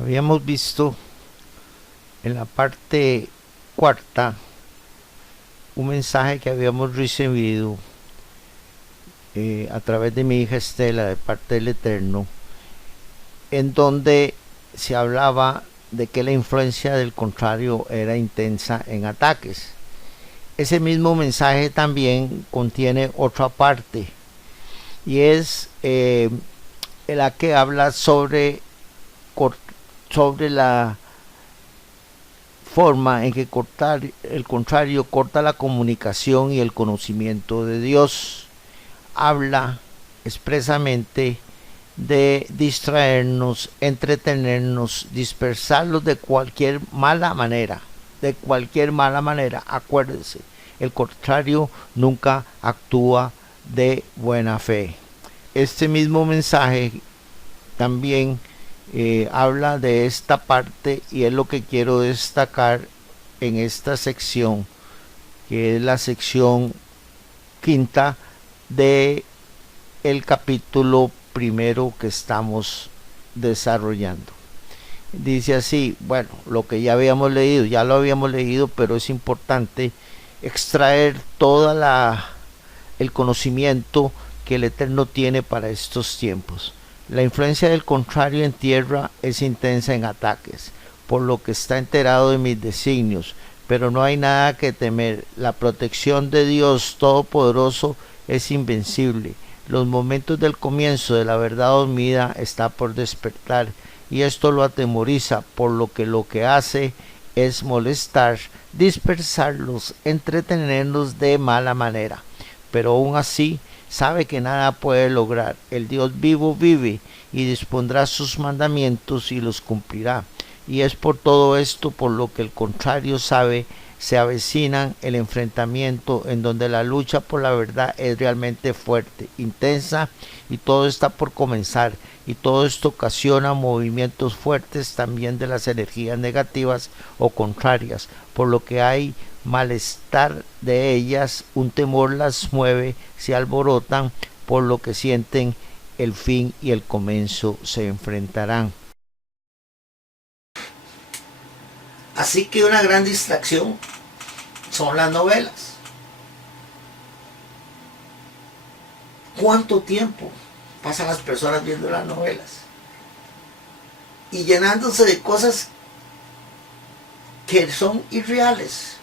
Habíamos visto en la parte cuarta un mensaje que habíamos recibido a través de mi hija Estela de parte del Eterno, en donde se hablaba de que la influencia del contrario era intensa en ataques. Ese mismo mensaje también contiene otra parte y es la que habla sobre la forma en que el contrario corta la comunicación y el conocimiento de Dios. Habla expresamente de distraernos, entretenernos, dispersarlos de cualquier mala manera. De cualquier mala manera, acuérdense, el contrario nunca actúa de buena fe. Este mismo mensaje también habla de esta parte y es lo que quiero destacar en esta sección, que es la sección quinta de el capítulo primero que estamos desarrollando. Dice así, bueno, lo que ya lo habíamos leído, pero es importante extraer toda el conocimiento que el Eterno tiene para estos tiempos. La influencia del contrario en tierra es intensa en ataques, por lo que está enterado de mis designios, pero no hay nada que temer. La protección de Dios Todopoderoso es invencible. Los momentos del comienzo de la verdad dormida está por despertar, y esto lo atemoriza, por lo que hace es molestar, dispersarlos, entretenerlos de mala manera. Pero aún así sabe que nada puede lograr. El Dios vivo vive y dispondrá sus mandamientos y los cumplirá. Y es por todo esto por lo que el contrario sabe se avecinan el enfrentamiento en donde la lucha por la verdad es realmente fuerte, intensa, y todo está por comenzar, y todo esto ocasiona movimientos fuertes también de las energías negativas o contrarias, por lo que hay malestar de ellas, un temor las mueve, se alborotan, por lo que sienten el fin y el comienzo se enfrentarán. Así que una gran distracción son las novelas. ¿Cuánto tiempo pasan las personas viendo las novelas? Y llenándose de cosas que son irreales,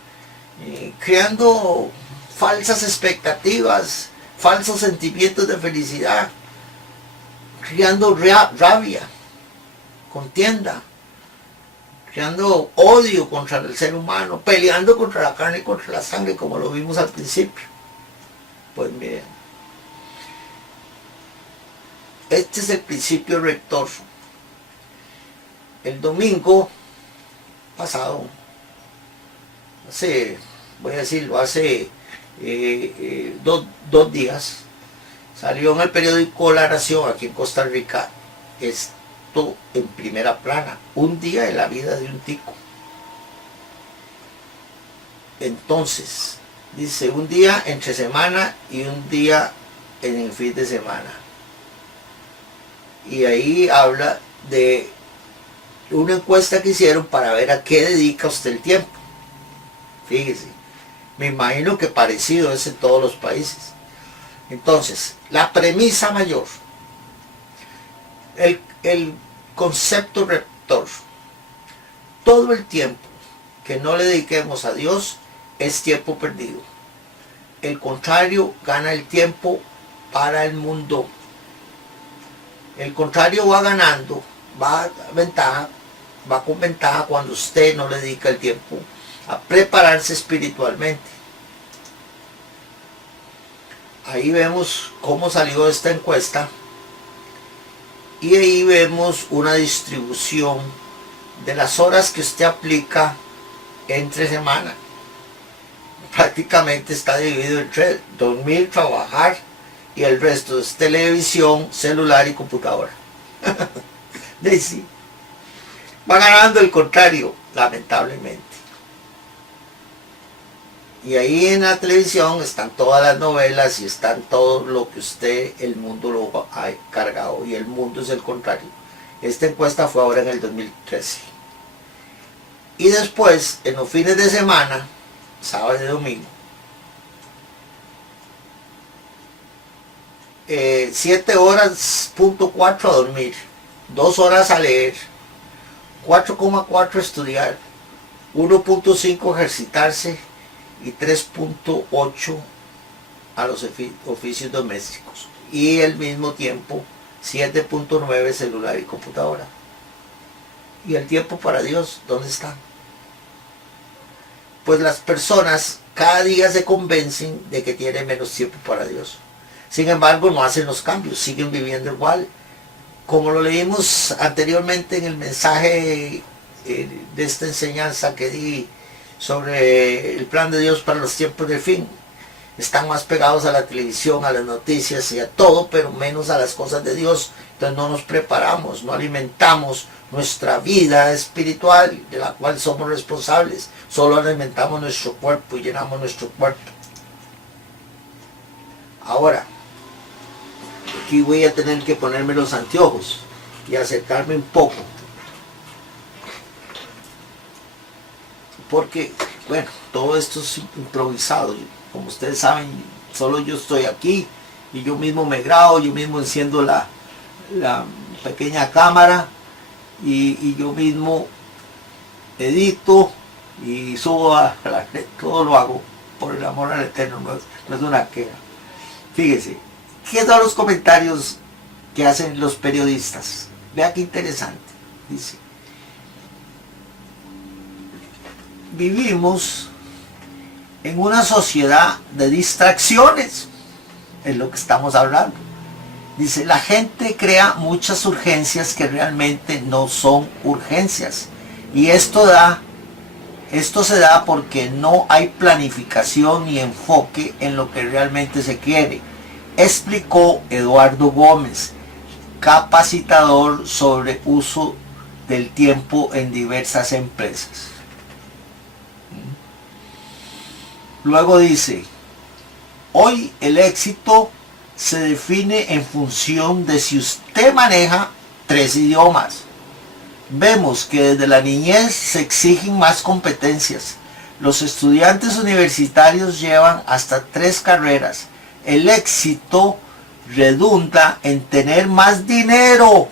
creando falsas expectativas, falsos sentimientos de felicidad, creando rabia, contienda, creando odio contra el ser humano, peleando contra la carne y contra la sangre, como lo vimos al principio. Pues miren, este es el principio rector. El domingo pasado, voy a decirlo, hace dos días, salió en el periódico La Nación aquí en Costa Rica esto en primera plana: un día de la vida de un tico. Entonces dice, un día entre semana y un día en el fin de semana, y ahí habla de una encuesta que hicieron para ver a qué dedica usted el tiempo. Fíjese, me imagino que parecido es en todos los países. Entonces, la premisa mayor, el concepto rector: todo el tiempo que no le dediquemos a Dios es tiempo perdido. El contrario gana el tiempo para el mundo. El contrario va ganando, va con ventaja cuando usted no le dedica el tiempo a prepararse espiritualmente. Ahí vemos cómo salió esta encuesta, y ahí vemos una distribución de las horas que usted aplica entre semana. Prácticamente está dividido entre dormir, trabajar, y el resto es televisión, celular y computadora. Sí, va ganando el contrario, lamentablemente. Y ahí en la televisión están todas las novelas y están todo lo que el mundo lo ha cargado, y el mundo es el contrario. Esta encuesta fue ahora en el 2013. Y después, en los fines de semana, sábado y domingo, 7 horas, .4 a dormir, 2 horas a leer, 4,4 a estudiar, 1,5 ejercitarse y 3,8 a los oficios domésticos. Y al mismo tiempo 7,9 celular y computadora. ¿Y el tiempo para Dios dónde está? Pues las personas cada día se convencen de que tienen menos tiempo para Dios. Sin embargo, no hacen los cambios, siguen viviendo igual. Como lo leímos anteriormente en el mensaje de esta enseñanza que di sobre el plan de Dios para los tiempos del fin, están más pegados a la televisión, a las noticias y a todo, pero menos a las cosas de Dios. Entonces no nos preparamos, no alimentamos nuestra vida espiritual, de la cual somos responsables. Solo alimentamos nuestro cuerpo y llenamos nuestro cuerpo. Ahora, aquí voy a tener que ponerme los anteojos y acercarme un poco, porque, bueno, todo esto es improvisado. Como ustedes saben, solo yo estoy aquí y yo mismo me grabo, yo mismo enciendo la pequeña cámara y yo mismo edito y subo a la red. Todo lo hago por el amor al Eterno, no es una queja. Fíjese, ¿qué son los comentarios que hacen los periodistas? Vea qué interesante. Dice, vivimos en una sociedad de distracciones, es lo que estamos hablando. Dice, la gente crea muchas urgencias que realmente no son urgencias. Y esto se da porque no hay planificación ni enfoque en lo que realmente se quiere, explicó Eduardo Gómez, capacitador sobre uso del tiempo en diversas empresas. Luego dice, hoy el éxito se define en función de si usted maneja 3 idiomas. Vemos que desde la niñez se exigen más competencias. Los estudiantes universitarios llevan hasta 3 carreras. El éxito redunda en tener más dinero,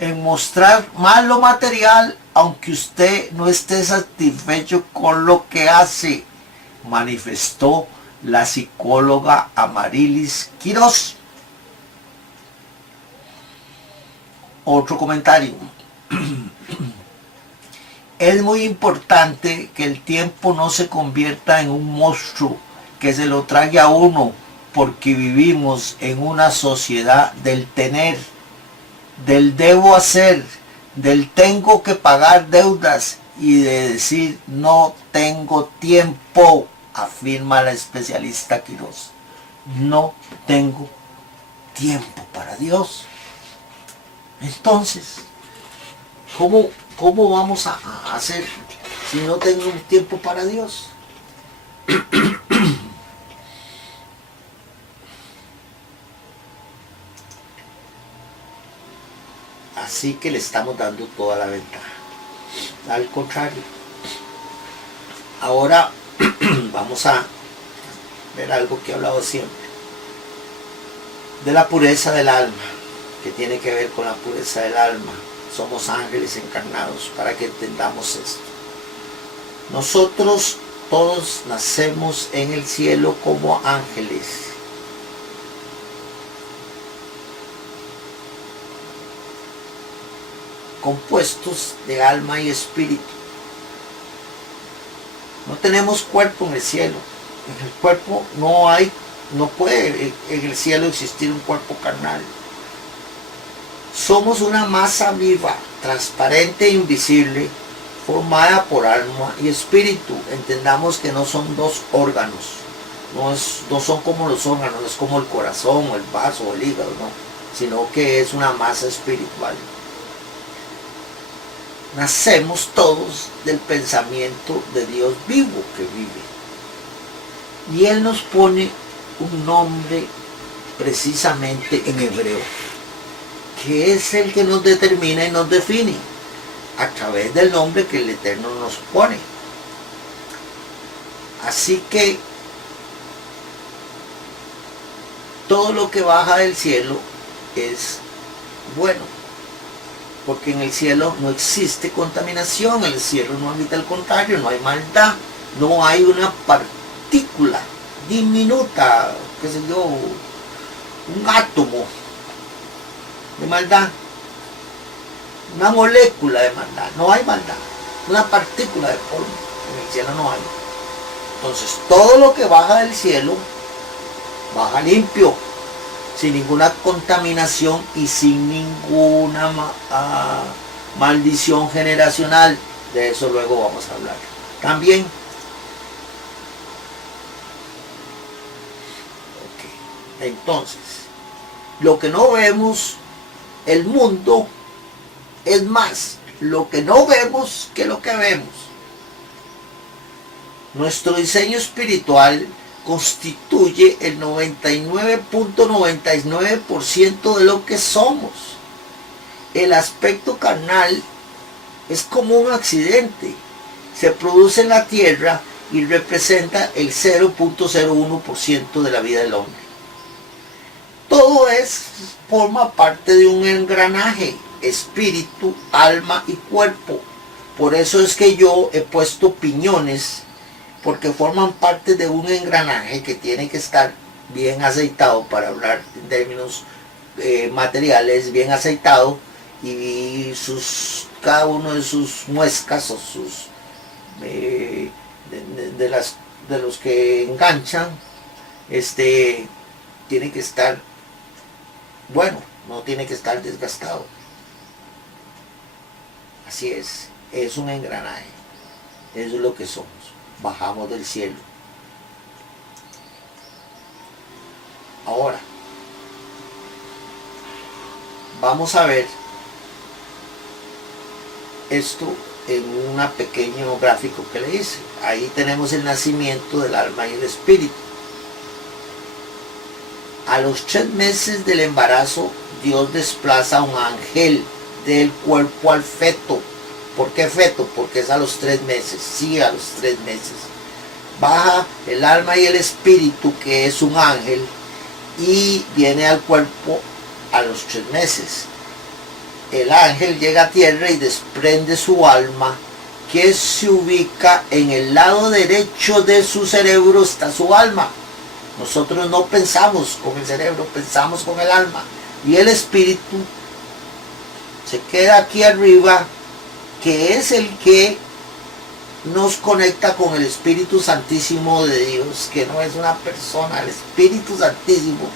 en mostrar más lo material, aunque usted no esté satisfecho con lo que hace, manifestó la psicóloga Amarilis Quiroz. Otro comentario. Es muy importante que el tiempo no se convierta en un monstruo que se lo trague a uno, porque vivimos en una sociedad del tener, del debo hacer, del tengo que pagar deudas y de decir no tengo tiempo, afirma la especialista Quiroz. No tengo tiempo para Dios. Entonces, ¿cómo vamos a hacer si no tengo un tiempo para Dios? Así que le estamos dando toda la ventaja. Al contrario. Ahora vamos a ver algo que he hablado siempre. De la pureza del alma, que tiene que ver con la pureza del alma. Somos ángeles encarnados, para que entendamos esto. Nosotros todos nacemos en el cielo como ángeles. Compuestos de alma y espíritu. No tenemos cuerpo en el cielo. En el cuerpo no puede en el cielo existir un cuerpo carnal. Somos una masa viva, transparente e invisible, formada por alma y espíritu. Entendamos que no son 2 órganos. No son como los órganos, no es como el corazón o el vaso o el hígado, no. Sino que es una masa espiritual. Nacemos todos del pensamiento de Dios vivo que vive. Y Él nos pone un nombre precisamente en hebreo, que es el que nos determina y nos define a través del nombre que el Eterno nos pone. Así que todo lo que baja del cielo es bueno, porque en el cielo no existe contaminación, en el cielo no habita, al contrario, no hay maldad, no hay una partícula diminuta, qué sé yo, un átomo de maldad, una molécula de maldad, no hay maldad, una partícula de polvo, en el cielo no hay. Entonces todo lo que baja del cielo baja limpio, sin ninguna contaminación y sin ninguna maldición generacional. De eso luego vamos a hablar también. Okay. Entonces, lo que no vemos, el mundo, es más lo que no vemos que lo que vemos. Nuestro diseño espiritual constituye el 99.99% de lo que somos. El aspecto carnal es como un accidente. Se produce en la tierra y representa el 0.01% de la vida del hombre. Todo forma parte de un engranaje, espíritu, alma y cuerpo. Por eso es que yo he puesto piñones, porque forman parte de un engranaje que tiene que estar bien aceitado, para hablar en términos materiales, bien aceitado, y cada uno de sus muescas o sus de los que enganchan, tiene que estar bueno, no tiene que estar desgastado. Así es un engranaje, eso es lo que somos. Bajamos del cielo. Ahora vamos a ver esto en un pequeño gráfico que le hice. Ahí tenemos el nacimiento del alma y el espíritu. A los 3 meses del embarazo, Dios desplaza a un ángel del cuerpo al feto. ¿Por qué feto? Porque es a los 3 meses. Sí, a los 3 meses. Baja el alma y el espíritu, que es un ángel, y viene al cuerpo a los 3 meses. El ángel llega a tierra y desprende su alma, que se ubica en el lado derecho de su cerebro. Está su alma. Nosotros no pensamos con el cerebro, pensamos con el alma. Y el espíritu se queda aquí arriba, que es el que nos conecta con el Espíritu Santísimo de Dios, que no es una persona. El Espíritu Santísimo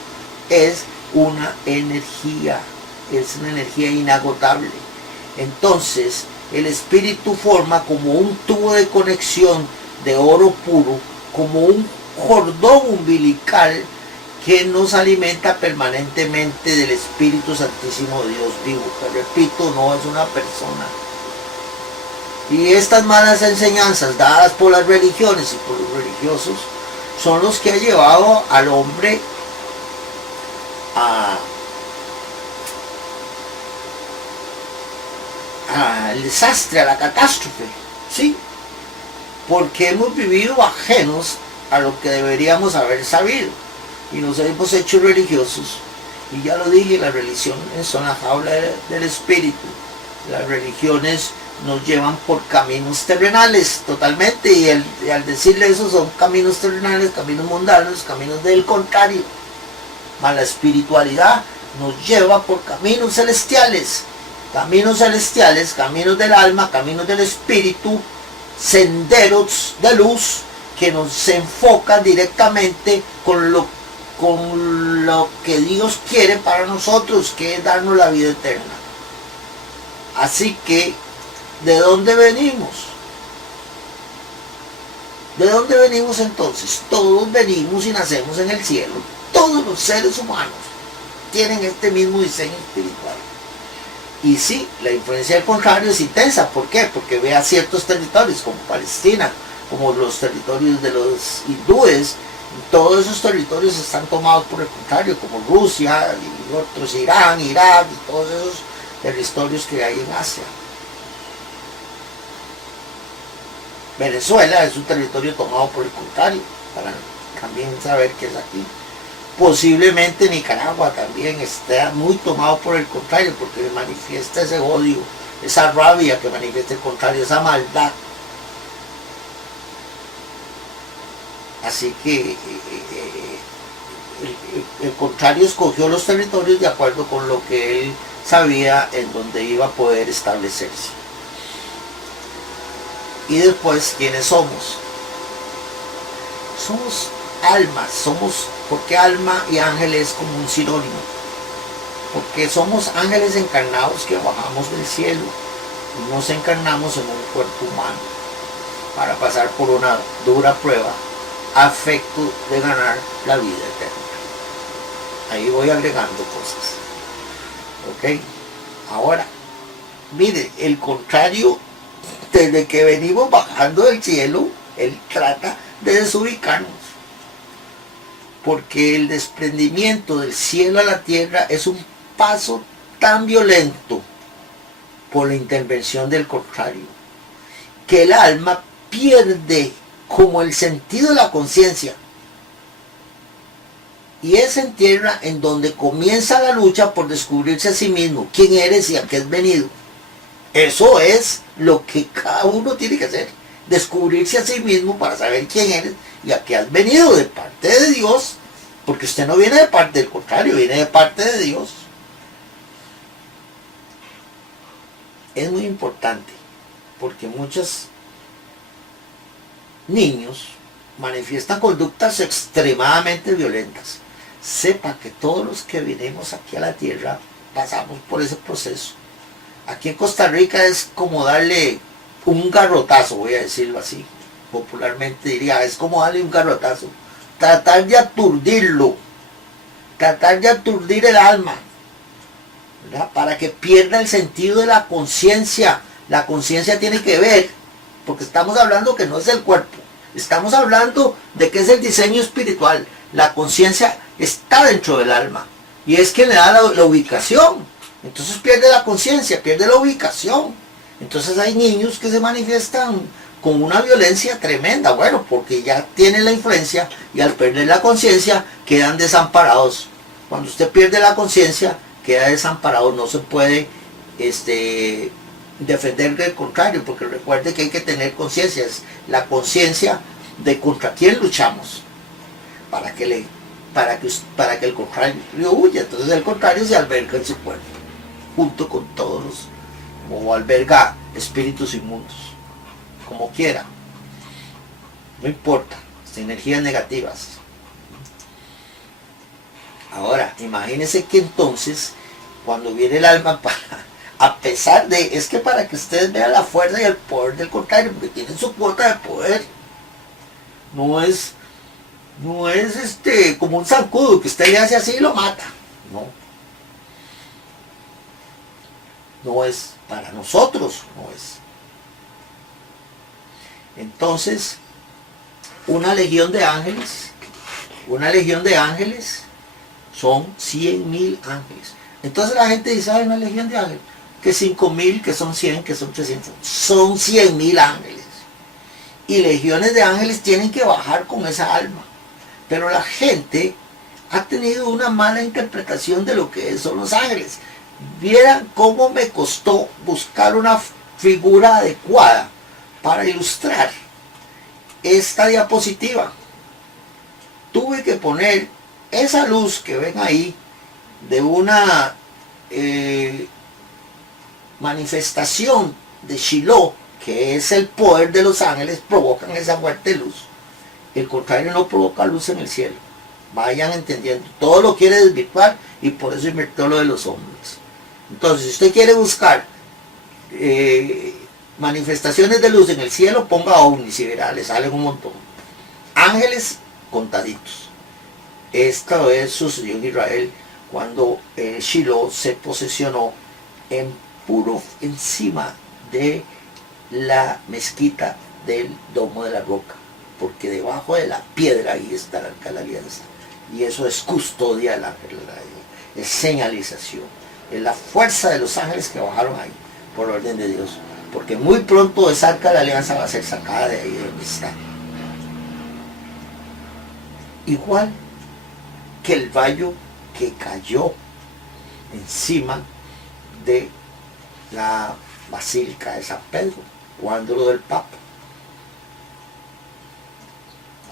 es una energía inagotable. Entonces, el Espíritu forma como un tubo de conexión de oro puro, como un cordón umbilical que nos alimenta permanentemente del Espíritu Santísimo de Dios vivo, que repito, no es una persona. Y estas malas enseñanzas dadas por las religiones y por los religiosos son los que han llevado al hombre al desastre, a la catástrofe, ¿sí? Porque hemos vivido ajenos a lo que deberíamos haber sabido y nos hemos hecho religiosos. Y ya lo dije, las religiones son la jaula del espíritu. Las religiones nos llevan por caminos terrenales totalmente, y al decirle eso son caminos terrenales, caminos mundanos, caminos del contrario. Mas la espiritualidad nos lleva por caminos celestiales, caminos del alma, caminos del espíritu, senderos de luz que nos enfocan directamente con lo que Dios quiere para nosotros, que es darnos la vida eterna. Así que, ¿de dónde venimos? ¿De dónde venimos entonces? Todos venimos y nacemos en el cielo. Todos los seres humanos tienen este mismo diseño espiritual. Y sí, la influencia del contrario es intensa. ¿Por qué? Porque ve a ciertos territorios como Palestina, como los territorios de los hindúes, Todos esos territorios están tomados por el contrario, como Rusia y otros, Irán, Irak y todos esos territorios que hay en Asia. Venezuela es un territorio tomado por el contrario, para también saber qué es aquí. Posiblemente Nicaragua también esté muy tomado por el contrario, porque manifiesta ese odio, esa rabia que manifiesta el contrario, esa maldad. Así que el contrario escogió los territorios de acuerdo con lo que él sabía en donde iba a poder establecerse. Y después, ¿quiénes somos? Somos almas, porque alma y ángel es como un sinónimo, porque somos ángeles encarnados que bajamos del cielo y nos encarnamos en un cuerpo humano para pasar por una dura prueba a efecto de ganar la vida eterna. Ahí voy agregando cosas. Ok, ahora mire, el contrario, desde que venimos bajando del cielo, él trata de desubicarnos, porque el desprendimiento del cielo a la tierra es un paso tan violento por la intervención del contrario, que el alma pierde como el sentido de la conciencia, y es en tierra en donde comienza la lucha por descubrirse a sí mismo, quién eres y a qué has venido. Eso es lo que cada uno tiene que hacer, descubrirse a sí mismo para saber quién eres y a qué has venido de parte de Dios, porque usted no viene de parte del contrario, viene de parte de Dios. Es muy importante, porque muchos niños manifiestan conductas extremadamente violentas. Sepa que todos los que vinimos aquí a la tierra pasamos por ese proceso. Aquí en Costa Rica es como darle un garrotazo, voy a decirlo así, popularmente diría, es como darle un garrotazo, tratar de aturdirlo, tratar de aturdir el alma, ¿verdad? Para que pierda el sentido de la conciencia. La conciencia tiene que ver, porque estamos hablando que no es el cuerpo, estamos hablando de que es el diseño espiritual. La conciencia está dentro del alma y es quien le da la ubicación. Entonces pierde la conciencia, pierde la ubicación. Entonces hay niños que se manifiestan con una violencia tremenda, bueno, porque ya tienen la influencia y al perder la conciencia quedan desamparados. Cuando usted pierde la conciencia, queda desamparado, no se puede defender del contrario, porque recuerde que hay que tener conciencia, es la conciencia de contra quién luchamos, para que el contrario huya. Entonces el contrario se alberga en su cuerpo, junto con todos los, como alberga espíritus inmundos, como quiera, no importa, energías negativas. Ahora, imagínense que entonces, cuando viene el alma, a pesar de, es que para que ustedes vean la fuerza y el poder del contrario, porque tienen su cuota de poder, no es como un zancudo que usted le hace así y lo mata, no es para nosotros, no es. Entonces, una legión de ángeles son 100.000 ángeles. Entonces la gente dice, hay una legión de ángeles, que 5.000, que son 100, que son 300, son 100.000 ángeles. Y legiones de ángeles tienen que bajar con esa alma. Pero la gente ha tenido una mala interpretación de lo que son los ángeles. Vieran cómo me costó buscar una figura adecuada para ilustrar esta diapositiva. Tuve que poner esa luz que ven ahí de una manifestación de Shiloh, que es el poder de los ángeles, provocan esa fuerte luz. El contrario no provoca luz en el cielo. Vayan entendiendo. Todo lo quiere desvirtuar y por eso invirtió lo de los hombres. Entonces, si usted quiere buscar manifestaciones de luz en el cielo, ponga ovnis y verá, le salen un montón. Ángeles contaditos. Esta vez sucedió en Israel cuando Shiloh se posesionó encima de la mezquita del Domo de la Roca. porque debajo de la piedra ahí está el arca de la alianza. Y eso es custodia del ángel, es señalización, es la fuerza de los ángeles que bajaron ahí, por orden de Dios. Porque muy pronto esa arca de la alianza va a ser sacada de ahí de donde está. Igual que el vallo que cayó encima de la Basílica de San Pedro, cuando lo del Papa.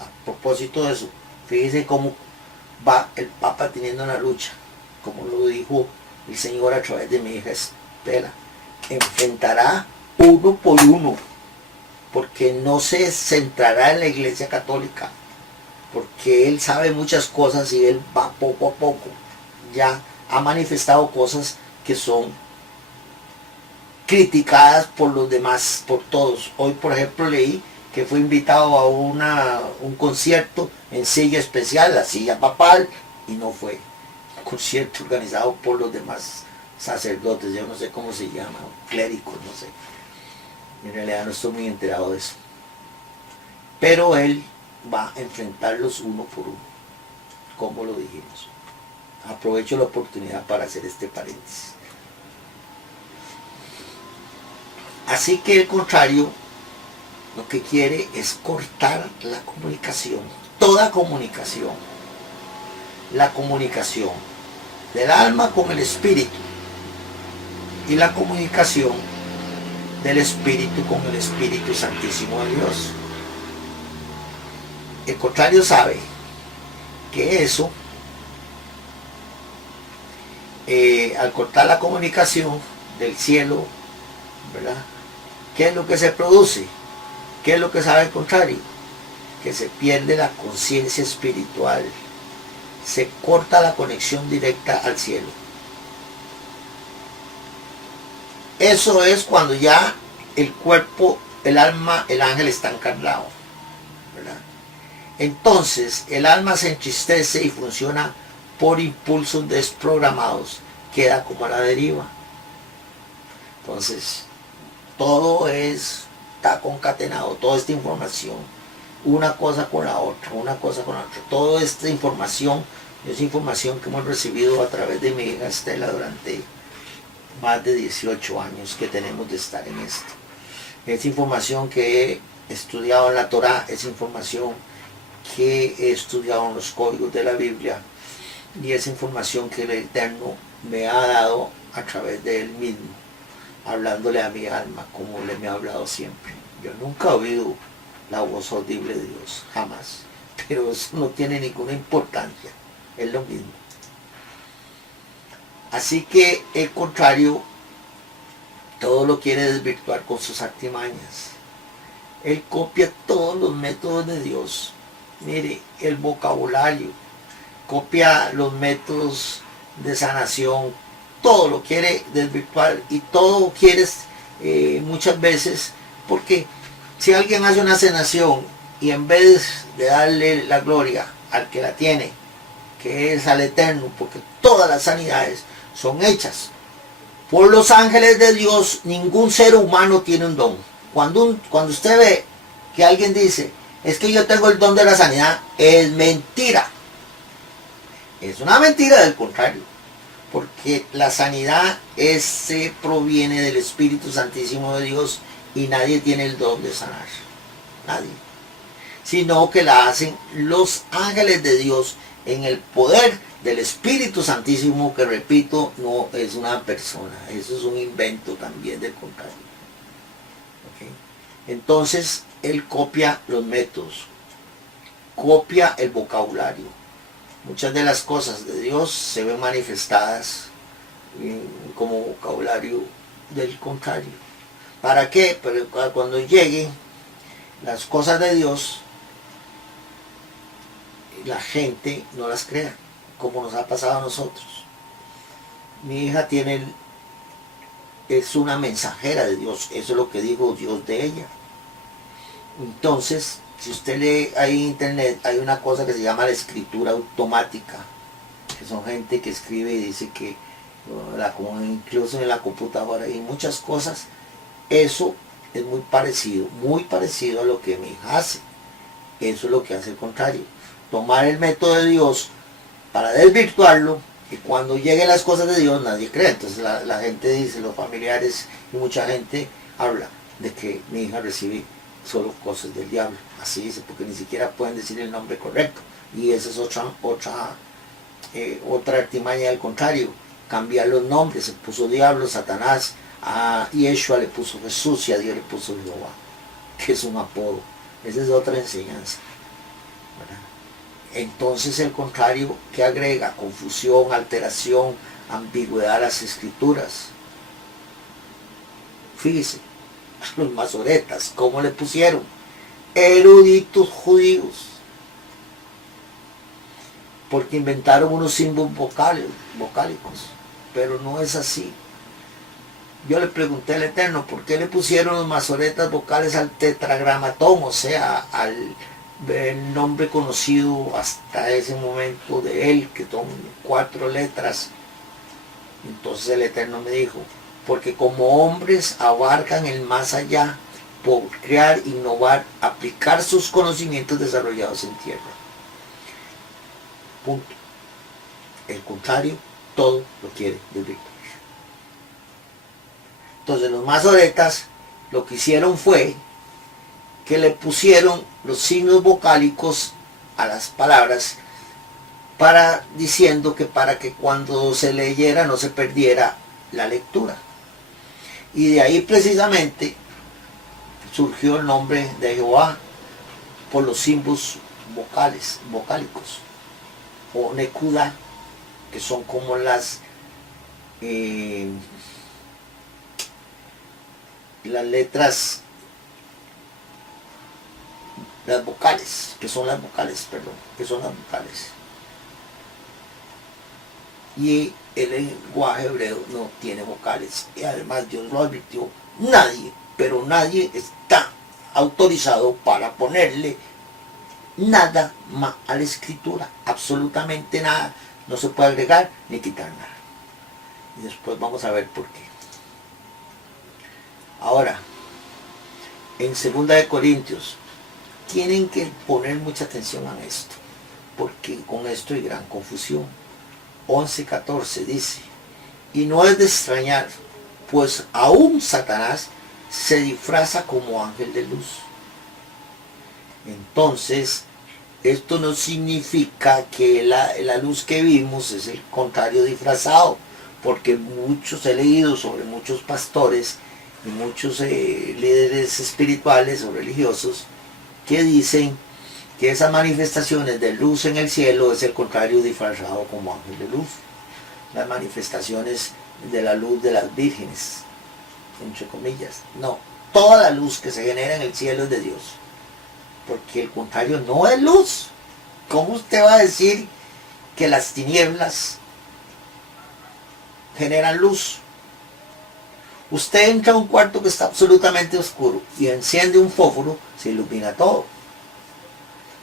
A propósito de eso, fíjense cómo va el Papa teniendo una lucha, como lo dijo el Señor a través de mi hija Estela, enfrentará uno por uno, porque no se centrará en la Iglesia Católica, porque Él sabe muchas cosas y Él va poco a poco. Ya ha manifestado cosas que son criticadas por los demás, por todos. Hoy, por ejemplo, leí que fue invitado a un concierto en silla especial, la silla papal, y no fue. Un concierto organizado por los demás sacerdotes, yo no sé cómo se llama, clérigos, no sé. En realidad no estoy muy enterado de eso. Pero él va a enfrentarlos uno por uno, como lo dijimos. Aprovecho la oportunidad para hacer este paréntesis. Así que el contrario lo que quiere es cortar la comunicación, toda comunicación, la comunicación del alma con el espíritu y la comunicación del espíritu con el Espíritu Santísimo de Dios. El contrario sabe que eso, al cortar la comunicación del cielo, ¿verdad? ¿Qué es lo que se produce? ¿Qué es lo que sabe el contrario? Que se pierde la conciencia espiritual, se corta la conexión directa al cielo. Eso es cuando ya el cuerpo, el alma, el ángel está encarnado, ¿verdad? Entonces el alma se entristece y funciona por impulsos desprogramados, queda como a la deriva. Entonces todo está concatenado, toda esta información, una cosa con la otra, una cosa con la otra. Toda esta información es información que hemos recibido a través de mi hija Estela durante más de 18 años que tenemos de estar en esto. Es información que he estudiado en la Torá, es información que he estudiado en los códigos de la Biblia, y es información que el Eterno me ha dado a través de Él mismo, hablándole a mi alma como le me ha hablado siempre. Yo nunca he oído la voz audible de Dios, jamás, pero eso no tiene ninguna importancia, es lo mismo. Así que el contrario todo lo quiere desvirtuar con sus artimañas. Él copia todos los métodos de Dios. Mire, el vocabulario, copia los métodos de sanación, todo lo quiere desvirtuar y todo quiere muchas veces, porque si alguien hace una sanación y en vez de darle la gloria al que la tiene, que es al Eterno, porque todas las sanidades son hechas por los ángeles de Dios, ningún ser humano tiene un don. Cuando usted ve que alguien dice, es que yo tengo el don de la sanidad, es mentira. Es una mentira del contrario, porque la sanidad proviene del Espíritu Santísimo de Dios y nadie tiene el don de sanar. Nadie. Sino que la hacen los ángeles de Dios en el poder del Espíritu Santísimo, que repito, no es una persona, eso es un invento también del contrario. ¿Okay? Entonces, él copia los métodos, copia el vocabulario. Muchas de las cosas de Dios se ven manifestadas como vocabulario del contrario. ¿Para qué? Pero cuando lleguen las cosas de Dios, la gente no las crea, como nos ha pasado a nosotros. Mi hija es una mensajera de Dios, eso es lo que dijo Dios de ella. Entonces, si usted lee ahí en internet, hay una cosa que se llama la escritura automática, que son gente que escribe y dice que, incluso en la computadora y muchas cosas, eso es muy parecido a lo que mi hija hace. Eso es lo que hace el contrario. Tomar el método de Dios para desvirtuarlo, y cuando lleguen las cosas de Dios nadie cree. Entonces la gente dice, los familiares y mucha gente habla de que mi hija recibe solo cosas del diablo. Así dice, porque ni siquiera pueden decir el nombre correcto. Y esa es otra artimaña del contrario. Cambiar los nombres. Se puso diablo, Satanás. A Yeshua le puso Jesús y a Dios le puso Jehová, que es un apodo. Esa es otra enseñanza, ¿verdad? Entonces el contrario, que agrega confusión, alteración, ambigüedad a las escrituras. Fíjese, los masoretas, ¿cómo le pusieron? Eruditos judíos, porque inventaron unos símbolos vocálicos, pero no es así. Yo le pregunté al Eterno, ¿por qué le pusieron los masoretas vocales al tetragramatón? O sea, al nombre conocido hasta ese momento de él, que son 4 letras. Entonces el Eterno me dijo, porque como hombres abarcan el más allá, por crear, innovar, aplicar sus conocimientos desarrollados en tierra. Punto. El contrario, todo lo quiere desvirtuar. Entonces los masoretas lo que hicieron fue que le pusieron los signos vocálicos a las palabras, diciendo que para que cuando se leyera no se perdiera la lectura. Y de ahí precisamente surgió el nombre de Jehová, por los símbolos vocálicos, o Nekuda, que son como las letras, las vocales, que son las vocales. Y el lenguaje hebreo no tiene vocales, y además Dios lo advirtió, nadie, pero nadie está autorizado para ponerle nada más a la escritura, absolutamente nada, no se puede agregar ni quitar nada. Y después vamos a ver por qué. Ahora, en 2 de Corintios, tienen que poner mucha atención a esto, porque con esto hay gran confusión. 11:14 dice, y no es de extrañar, pues aún Satanás se disfraza como ángel de luz. Entonces, esto no significa que la luz que vimos es el contrario disfrazado, porque muchos he leído sobre muchos pastores y muchos líderes espirituales o religiosos que dicen que esas manifestaciones de luz en el cielo es el contrario disfrazado como ángel de luz. Las manifestaciones de la luz de las vírgenes, entre comillas. No, toda la luz que se genera en el cielo es de Dios, porque el contrario no es luz. ¿Cómo usted va a decir que las tinieblas generan luz? Usted entra a un cuarto que está absolutamente oscuro y enciende un fósforo, se ilumina todo.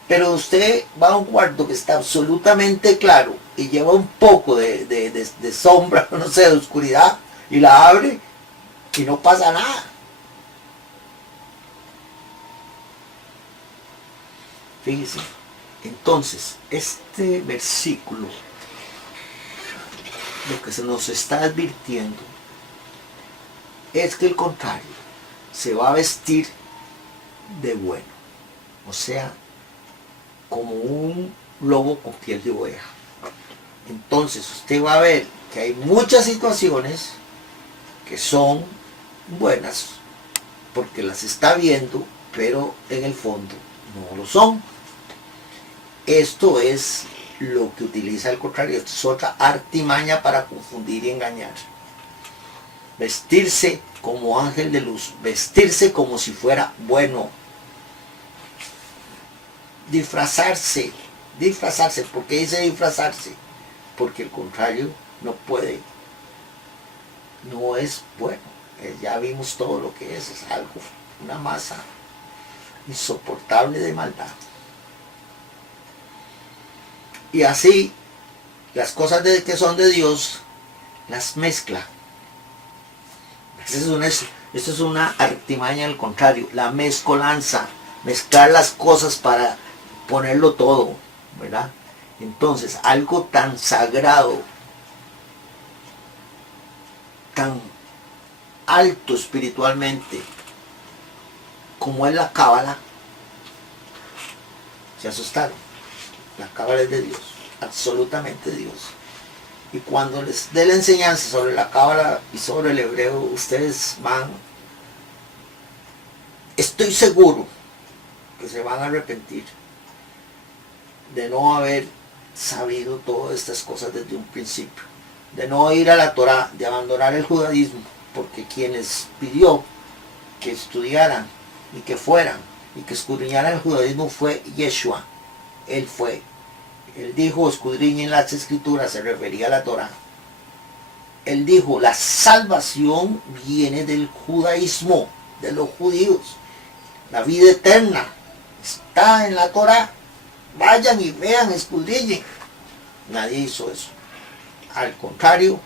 Pero usted va a un cuarto que está absolutamente claro y lleva un poco de sombra, no sé, de oscuridad, y la abre y no pasa nada. Fíjese. Entonces, este versículo lo que se nos está advirtiendo es que el contrario se va a vestir de bueno, o sea, como un lobo con piel de oveja. Entonces usted va a ver que hay muchas situaciones que son buenas porque las está viendo, pero en el fondo no lo son. Esto es lo que utiliza el contrario. Esto es otra artimaña para confundir y engañar. Vestirse como ángel de luz, vestirse como si fuera bueno, disfrazarse. ¿Por qué dice disfrazarse? Porque el contrario no puede, no es bueno. Ya vimos todo lo que es algo, una masa insoportable de maldad. Y así, las cosas que son de Dios, las mezcla. Esa es una artimaña al contrario, la mezcolanza, mezclar las cosas para ponerlo todo, ¿verdad? Entonces, algo tan sagrado, tan alto espiritualmente, como es la cábala, se asustaron. La cábala es de Dios, absolutamente de Dios. Y cuando les dé la enseñanza sobre la cábala y sobre el hebreo, ustedes van, estoy seguro que se van a arrepentir de no haber sabido todas estas cosas desde un principio, de no ir a la Torá, de abandonar el judaísmo, porque quienes pidió que estudiaran y que fueran y que escudriñaran el judaísmo fue Yeshua. Él fue. Él dijo, escudriñen las escrituras, se refería a la Torá. Él dijo, la salvación viene del judaísmo, de los judíos. La vida eterna está en la Torá. Vayan y vean, escudriñen. Nadie hizo eso. Al contrario,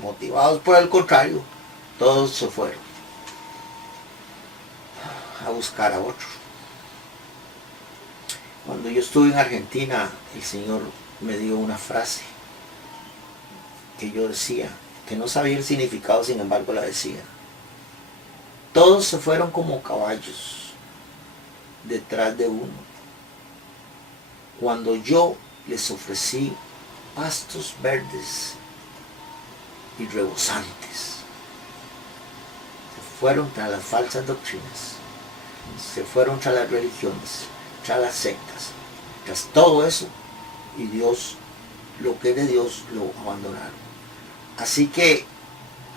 motivados por el contrario, todos se fueron a buscar a otro. Cuando yo estuve en Argentina, el Señor me dio una frase que yo decía, que no sabía el significado, sin embargo la decía. Todos se fueron como caballos detrás de uno, cuando yo les ofrecí pastos verdes y rebosantes. Se fueron tras las falsas doctrinas, se fueron tras las religiones, tras las sectas, tras todo eso, y Dios, lo que es de Dios, lo abandonaron. Así que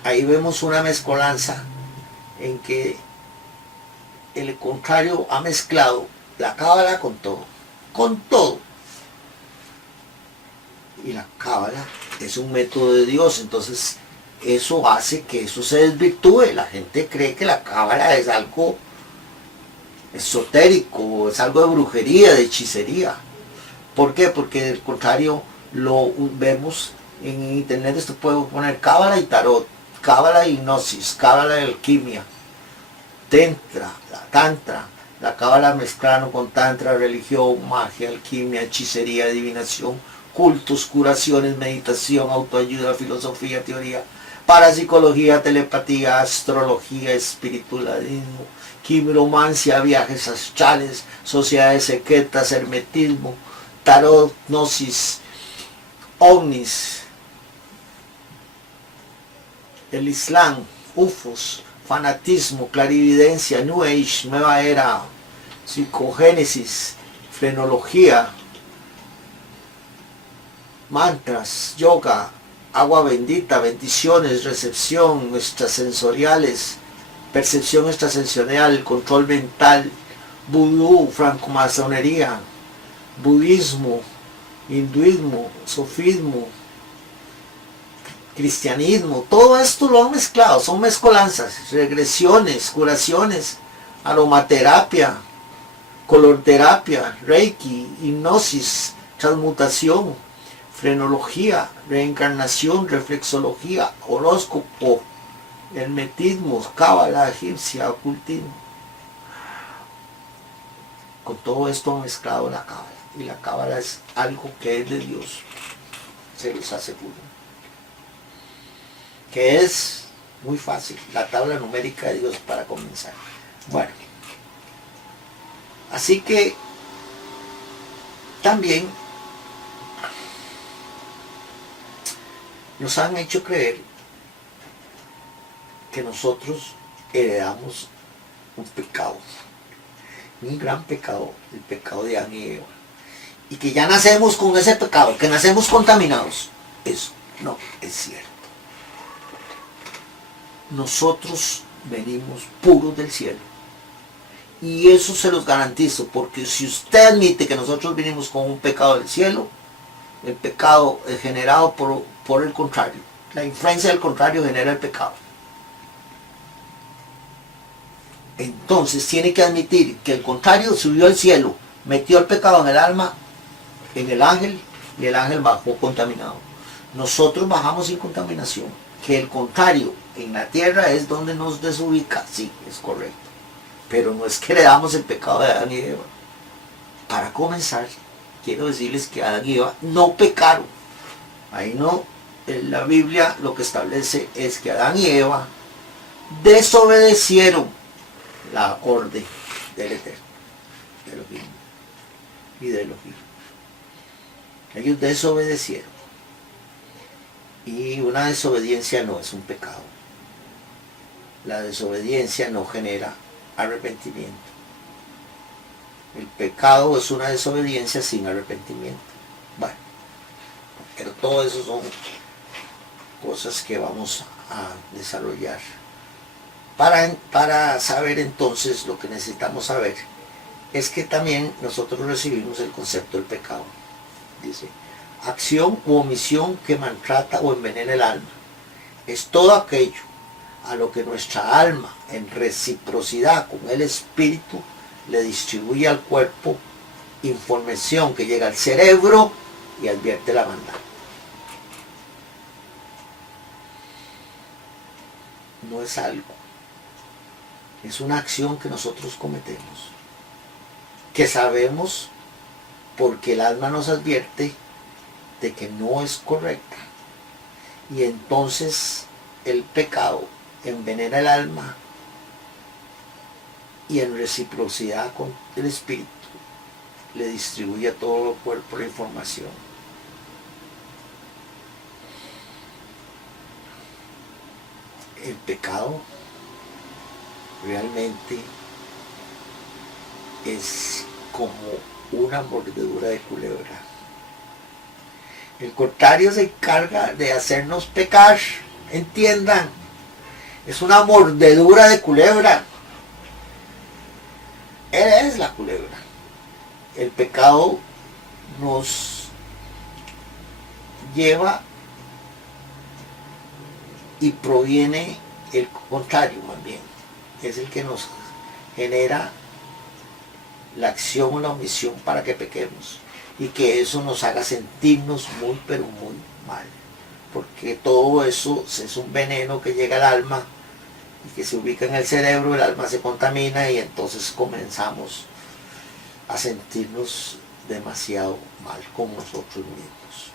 ahí vemos una mezcolanza en que el contrario ha mezclado la cábala con todo, con todo. Y la cábala es un método de Dios, entonces eso hace que eso se desvirtúe. La gente cree que la cábala es algo esotérico, es algo de brujería, de hechicería. ¿Por qué? Porque al contrario lo vemos en internet. Esto puede poner cábala y tarot, cábala y gnosis, cábala y alquimia, tantra, la cábala mezclando con tantra, religión, magia, alquimia, hechicería, adivinación, cultos, curaciones, meditación, autoayuda, filosofía, teoría, parapsicología, telepatía, astrología, espiritualismo, quimeromancia, viajes astrales, sociedades secretas, hermetismo, tarot, gnosis, ovnis, el Islam, UFOs, fanatismo, clarividencia, New Age, nueva era, psicogénesis, frenología, mantras, yoga, agua bendita, bendiciones, recepción, extrasensoriales, percepción extrasensorial, control mental, vudú, francomasonería, budismo, hinduismo, sofismo, cristianismo, todo esto lo han mezclado, son mezcolanzas, regresiones, curaciones, aromaterapia, colorterapia, reiki, hipnosis, transmutación, frenología, reencarnación, reflexología, horóscopo, hermetismo, cábala egipcia, ocultismo. Con todo esto han mezclado la cábala, y la cábala es algo que es de Dios, se los aseguro. Que es muy fácil, la tabla numérica de Dios para comenzar. Bueno, así que también nos han hecho creer que nosotros heredamos un pecado, un gran pecado, el pecado de Adán y Eva, y que ya nacemos con ese pecado, que nacemos contaminados. Eso no es cierto. Nosotros venimos puros del cielo, y eso se los garantizo, porque si usted admite que nosotros venimos con un pecado del cielo, el pecado es generado por el contrario, la influencia del contrario genera el pecado. Entonces tiene que admitir que el contrario subió al cielo, metió el pecado en el alma, en el ángel, y el ángel bajó contaminado. Nosotros bajamos sin contaminación. Que el contrario en la tierra es donde nos desubica, sí, es correcto, pero no es que le damos el pecado de Adán y Eva. Para comenzar, quiero decirles que Adán y Eva no pecaron. Ahí no, en la Biblia lo que establece es que Adán y Eva desobedecieron la orden del Eterno, de Elohim y de Elohim. Ellos desobedecieron. Y una desobediencia no es un pecado. La desobediencia no genera arrepentimiento. El pecado es una desobediencia sin arrepentimiento. Bueno, pero todo eso son cosas que vamos a desarrollar. Para saber entonces lo que necesitamos saber es que también nosotros recibimos el concepto del pecado. Dice, acción u omisión que maltrata o envenena el alma. Es todo aquello a lo que nuestra alma, en reciprocidad con el espíritu, le distribuye al cuerpo información que llega al cerebro y advierte la maldad. No es algo, es una acción que nosotros cometemos, que sabemos porque el alma nos advierte de que no es correcta. Y entonces el pecado envenena el alma y en reciprocidad con el espíritu le distribuye a todo el cuerpo la información. El pecado realmente es como una mordedura de culebra. El contrario se encarga de hacernos pecar. Entiendan, es una mordedura de culebra. Él es la culebra. El pecado nos lleva y proviene el contrario, más bien. Es el que nos genera la acción o la omisión para que pequemos. Y que eso nos haga sentirnos muy, pero muy mal. Porque todo eso es un veneno que llega al alma y que se ubica en el cerebro, el alma se contamina y entonces comenzamos a sentirnos demasiado mal con nosotros mismos.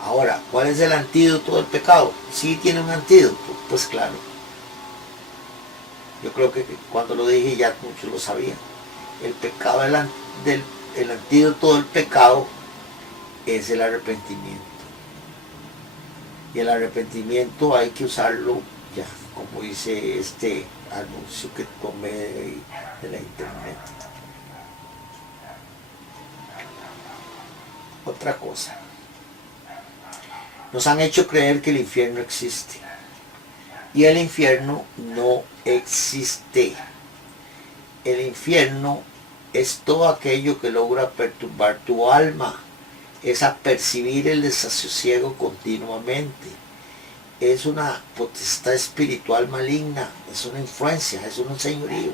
Ahora, ¿cuál es el antídoto del pecado? ¿Sí tiene un antídoto? Pues claro. Yo creo que cuando lo dije ya muchos lo sabían. El pecado, el antídoto del pecado es el arrepentimiento. Y el arrepentimiento hay que usarlo ya, como dice este anuncio que tomé de la internet. Otra cosa. Nos han hecho creer que el infierno existe. Y el infierno no existe. El infierno es todo aquello que logra perturbar tu alma. Es a percibir el desasosiego continuamente. Es una potestad espiritual maligna. Es una influencia, es un señorío.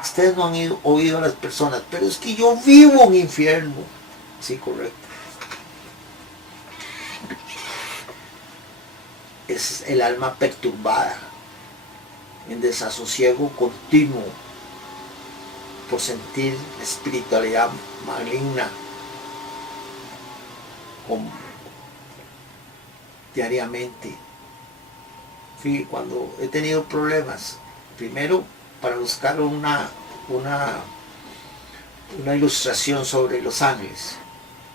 Ustedes no han oído a las personas, pero es que yo vivo un infierno. Sí, correcto. Es el alma perturbada, en desasosiego continuo, por sentir espiritualidad maligna diariamente. Fíjate, cuando he tenido problemas, primero para buscar una ilustración sobre los ángeles,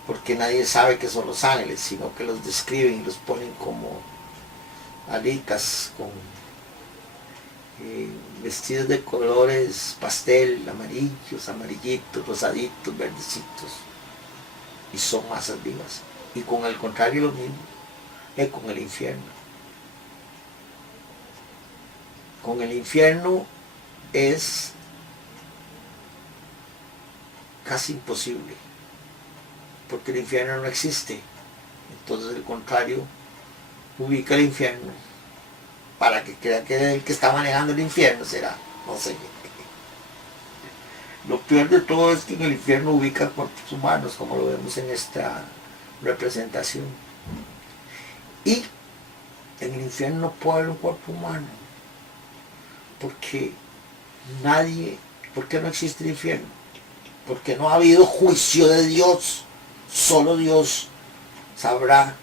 porque nadie sabe qué son los ángeles, sino que los describen y los ponen como alitas con vestidos de colores pastel, amarillos, amarillitos, rosaditos, verdecitos, y son masas vivas. Y con el contrario lo mismo, es con el infierno. Con el infierno es casi imposible, porque el infierno no existe. Entonces el contrario ubica el infierno para que crea que el que está manejando el infierno será, no sé. Lo peor de todo es que en el infierno ubica cuerpos humanos, como lo vemos en esta representación. Y en el infierno no puede haber un cuerpo humano, porque nadie ¿Por qué no existe el infierno? Porque no ha habido juicio de Dios. Solo Dios sabrá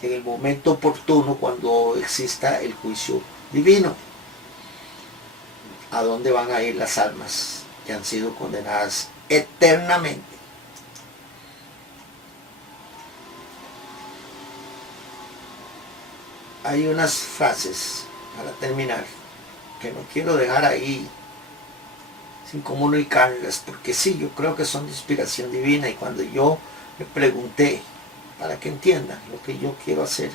en el momento oportuno, cuando exista el juicio divino, a dónde van a ir las almas que han sido condenadas eternamente. Hay unas frases, para terminar, que no quiero dejar ahí sin comunicarlas, porque sí, yo creo que son de inspiración divina, y cuando yo le pregunté, para que entiendan lo que yo quiero hacer,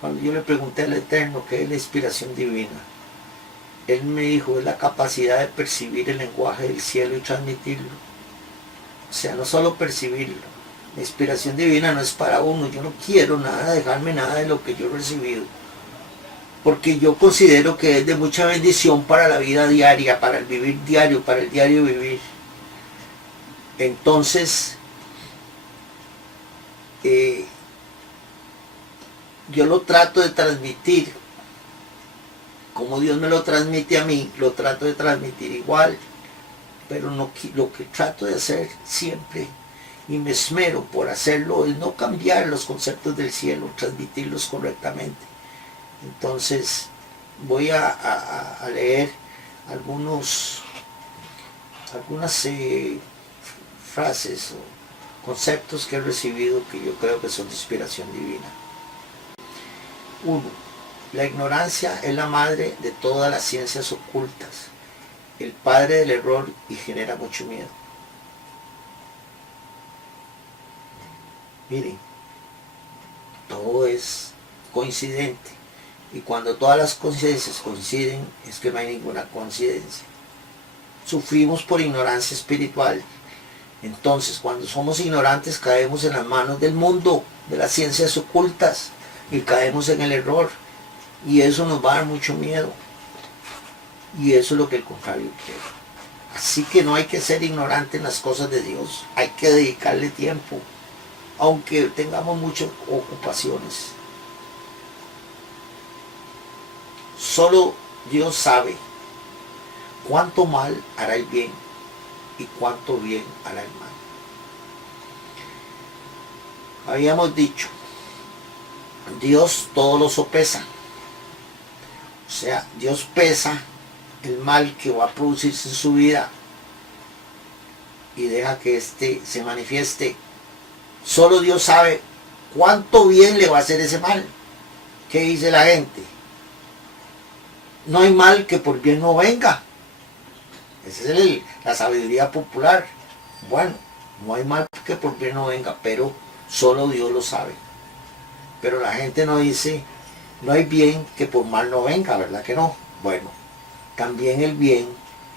cuando yo le pregunté al Eterno qué es la inspiración divina, Él me dijo, es la capacidad de percibir el lenguaje del cielo y transmitirlo. O sea, no solo percibirlo. La inspiración divina no es para uno. Yo no quiero nada, dejarme nada de lo que yo he recibido, porque yo considero que es de mucha bendición para la vida diaria, para el vivir diario, para el diario vivir. Entonces, yo lo trato de transmitir como Dios me lo transmite a mí, lo trato de transmitir igual, pero no, lo que trato de hacer siempre, y me esmero por hacerlo, es no cambiar los conceptos del cielo, transmitirlos correctamente. Entonces voy a leer algunas frases o conceptos que he recibido que yo creo que son de inspiración divina. 1. La ignorancia es la madre de todas las ciencias ocultas, el padre del error, y genera mucho miedo. Miren, todo es coincidente, y cuando todas las coincidencias coinciden es que no hay ninguna coincidencia. Sufrimos por ignorancia espiritual. Entonces, cuando somos ignorantes, caemos en las manos del mundo, de las ciencias ocultas, y caemos en el error. Y eso nos va a dar mucho miedo. Y eso es lo que el contrario quiere. Así que no hay que ser ignorante en las cosas de Dios. Hay que dedicarle tiempo, aunque tengamos muchas ocupaciones. Solo Dios sabe cuánto mal hará el bien y cuánto bien hará el mal. Habíamos dicho, Dios todo lo sopesa. O sea, Dios pesa el mal que va a producirse en su vida y deja que éste se manifieste. Solo Dios sabe cuánto bien le va a hacer ese mal. ¿Qué dice la gente? No hay mal que por bien no venga. Esa es la sabiduría popular. Bueno, no hay mal que por bien no venga, pero solo Dios lo sabe. Pero la gente no dice, no hay bien que por mal no venga, ¿verdad que no? Bueno, también el bien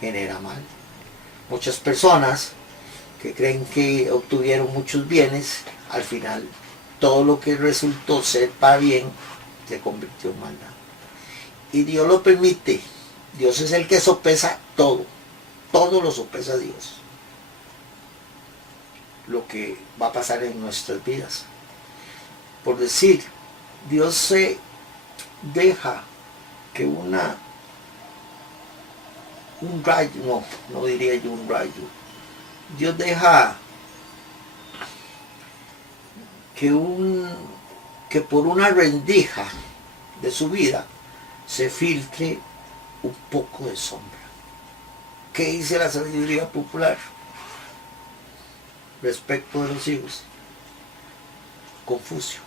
genera mal. Muchas personas que creen que obtuvieron muchos bienes, al final todo lo que resultó ser para bien se convirtió en maldad. Y Dios lo permite. Dios es el que sopesa todo. Todo lo sopesa Dios. Lo que va a pasar en nuestras vidas. Por decir, Dios se deja que un rayo, no diría yo un rayo, Dios deja que por una rendija de su vida se filtre un poco de sombra. ¿Qué dice la sabiduría popular respecto de los hijos? Confucio.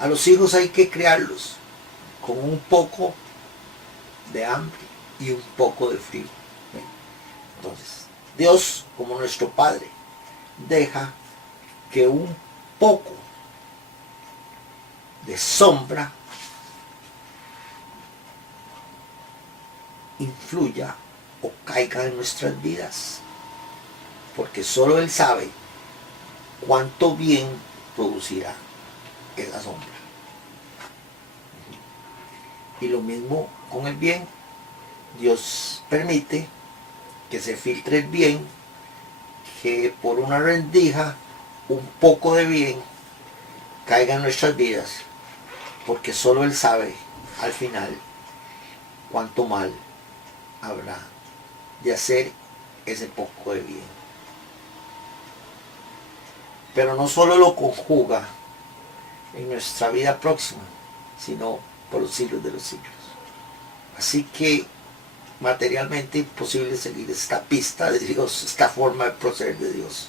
A los hijos hay que criarlos con un poco de hambre y un poco de frío. Entonces, Dios, como nuestro Padre, deja que un poco de sombra influya o caiga en nuestras vidas, porque solo Él sabe cuánto bien producirá esa sombra. Y lo mismo con el bien. Dios permite que se filtre el bien, que por una rendija un poco de bien caiga en nuestras vidas, porque solo Él sabe al final cuánto mal habrá de hacer ese poco de bien. Pero no solo lo conjuga en nuestra vida próxima, sino por los siglos de los siglos. Así que materialmente imposible seguir esta pista de Dios, esta forma de proceder de Dios.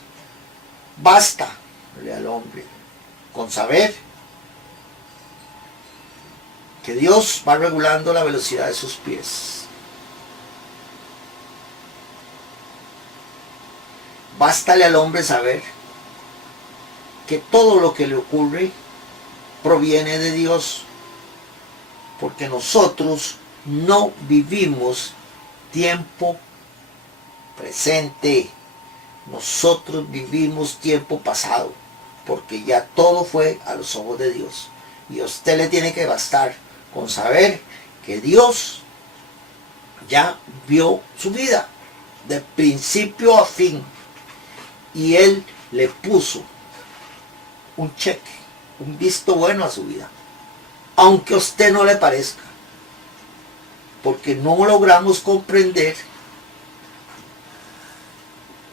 Basta al hombre con saber que Dios va regulando la velocidad de sus pies. Bástale al hombre saber que todo lo que le ocurre proviene de Dios, porque nosotros no vivimos tiempo presente, nosotros vivimos tiempo pasado, porque ya todo fue a los ojos de Dios. Y a usted le tiene que bastar con saber que Dios ya vio su vida de principio a fin y Él le puso un cheque, un visto bueno a su vida, aunque a usted no le parezca, porque no logramos comprender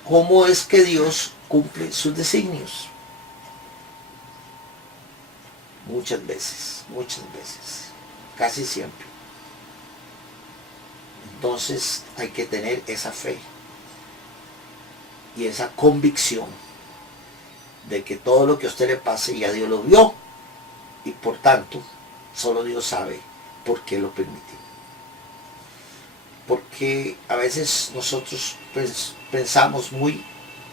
cómo es que Dios cumple sus designios. Muchas veces, casi siempre. Entonces hay que tener esa fe y esa convicción de que todo lo que a usted le pase ya Dios lo vio y por tanto solo Dios sabe por qué lo permitió. Porque a veces nosotros pensamos muy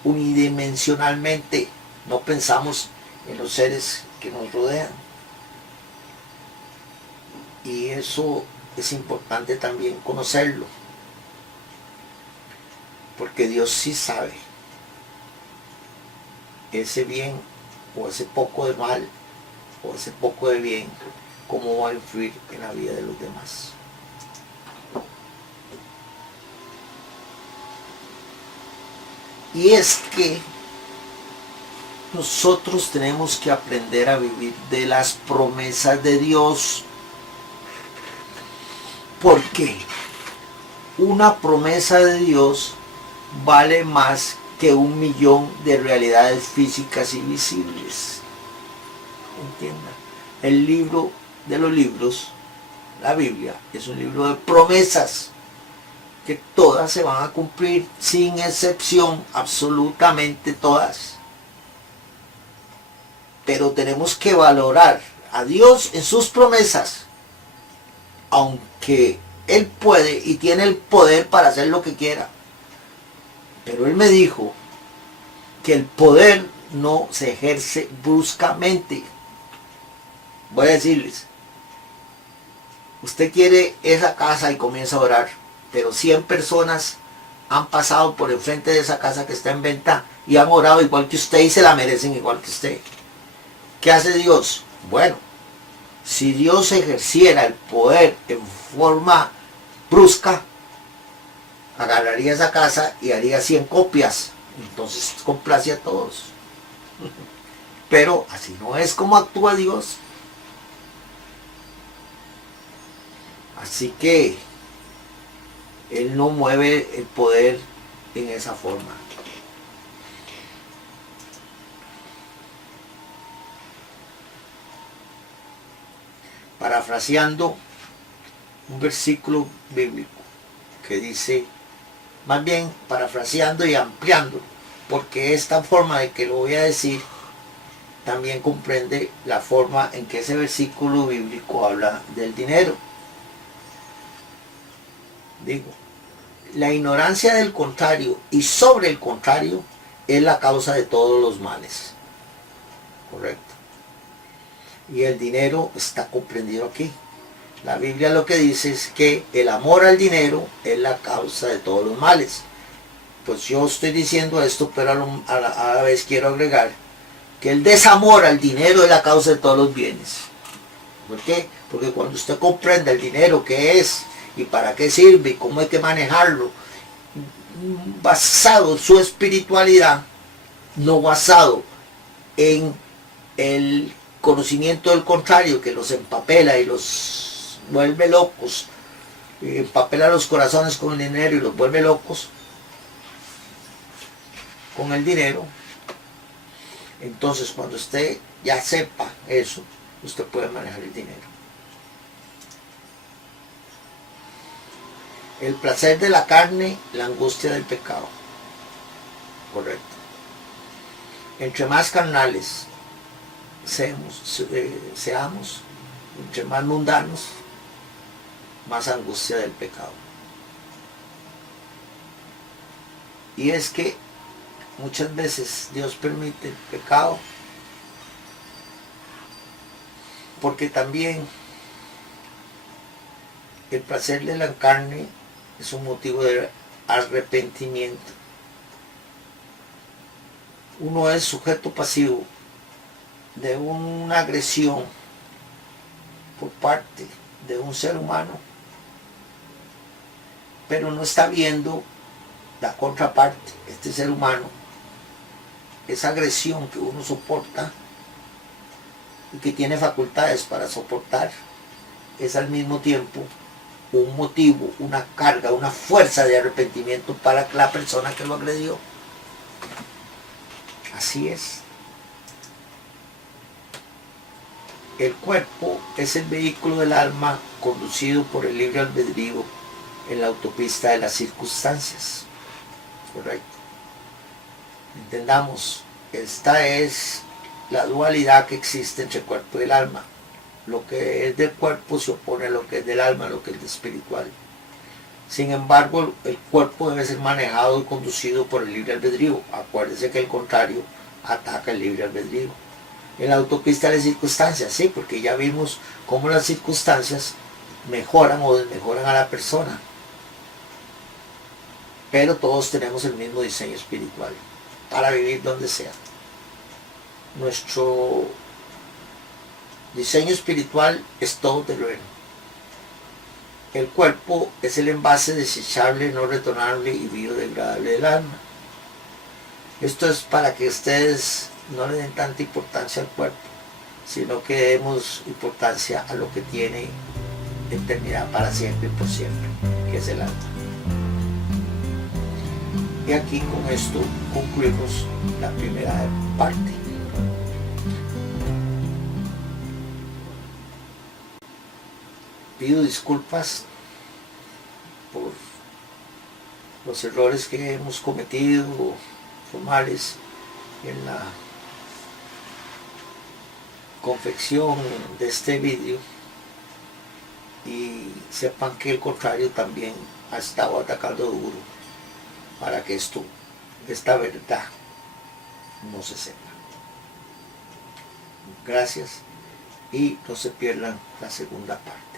unidimensionalmente, no pensamos en los seres que nos rodean. Y eso es importante también conocerlo, porque Dios sí sabe ese bien o ese poco de mal o ese poco de bien, cómo va a influir en la vida de los demás. Y es que nosotros tenemos que aprender a vivir de las promesas de Dios, porque una promesa de Dios vale más que 1.000.000 de realidades físicas y visibles. ¿Entiendan? El libro de los libros, la Biblia, es un libro de promesas que todas se van a cumplir sin excepción, absolutamente todas. Pero tenemos que valorar a Dios en sus promesas, aunque Él puede y tiene el poder para hacer lo que quiera. Pero Él me dijo que el poder no se ejerce bruscamente. Voy a decirles, usted quiere esa casa y comienza a orar, pero 100 personas han pasado por el frente de esa casa que está en venta y han orado igual que usted y se la merecen igual que usted. ¿Qué hace Dios? Bueno, si Dios ejerciera el poder en forma brusca, agarraría esa casa y haría 100 copias. Entonces complace a todos. Pero así no es como actúa Dios. Así que Él no mueve el poder en esa forma. Parafraseando un versículo bíblico que dice, más bien parafraseando y ampliando, porque esta forma de que lo voy a decir también comprende la forma en que ese versículo bíblico habla del dinero. Digo, la ignorancia del contrario y sobre el contrario es la causa de todos los males. Correcto. Y el dinero está comprendido aquí. La Biblia lo que dice es que el amor al dinero es la causa de todos los males. Pues yo estoy diciendo esto, pero a la vez quiero agregar que el desamor al dinero es la causa de todos los bienes. ¿Por qué? Porque cuando usted comprende el dinero qué es y para qué sirve y cómo hay que manejarlo, basado en su espiritualidad, no basado en el conocimiento del contrario que los empapela y los vuelve locos empapela los corazones con el dinero y los vuelve locos con el dinero. Entonces cuando usted ya sepa eso, usted puede manejar el dinero. El placer de la carne, la angustia del pecado. Correcto. Entre más carnales seamos, entre más mundanos, más angustia del pecado. Y es que muchas veces Dios permite el pecado porque también el placer de la carne es un motivo de arrepentimiento. Uno es sujeto pasivo de una agresión por parte de un ser humano, pero no está viendo la contraparte, este ser humano, esa agresión que uno soporta y que tiene facultades para soportar, es al mismo tiempo un motivo, una carga, una fuerza de arrepentimiento para la persona que lo agredió. Así es. El cuerpo es el vehículo del alma conducido por el libre albedrío en la autopista de las circunstancias. Correcto. Entendamos, esta es la dualidad que existe entre el cuerpo y el alma. Lo que es del cuerpo se opone a lo que es del alma, lo que es espiritual. Sin embargo, el cuerpo debe ser manejado y conducido por el libre albedrío. Acuérdese que el contrario ataca el libre albedrío. En la autopista de circunstancias, sí, porque ya vimos cómo las circunstancias mejoran o desmejoran a la persona. Pero todos tenemos el mismo diseño espiritual para vivir donde sea. Nuestro diseño espiritual es todoterreno. El cuerpo es el envase desechable, no retornable y biodegradable del alma. Esto es para que ustedes no le den tanta importancia al cuerpo, sino que demos importancia a lo que tiene eternidad para siempre y por siempre, que es el alma. Y aquí con esto concluimos la primera parte. Pido disculpas por los errores que hemos cometido formales en la confección de este vídeo, y sepan que el contrario también ha estado atacando duro para que esta verdad no se sepa. Gracias y no se pierdan la segunda parte.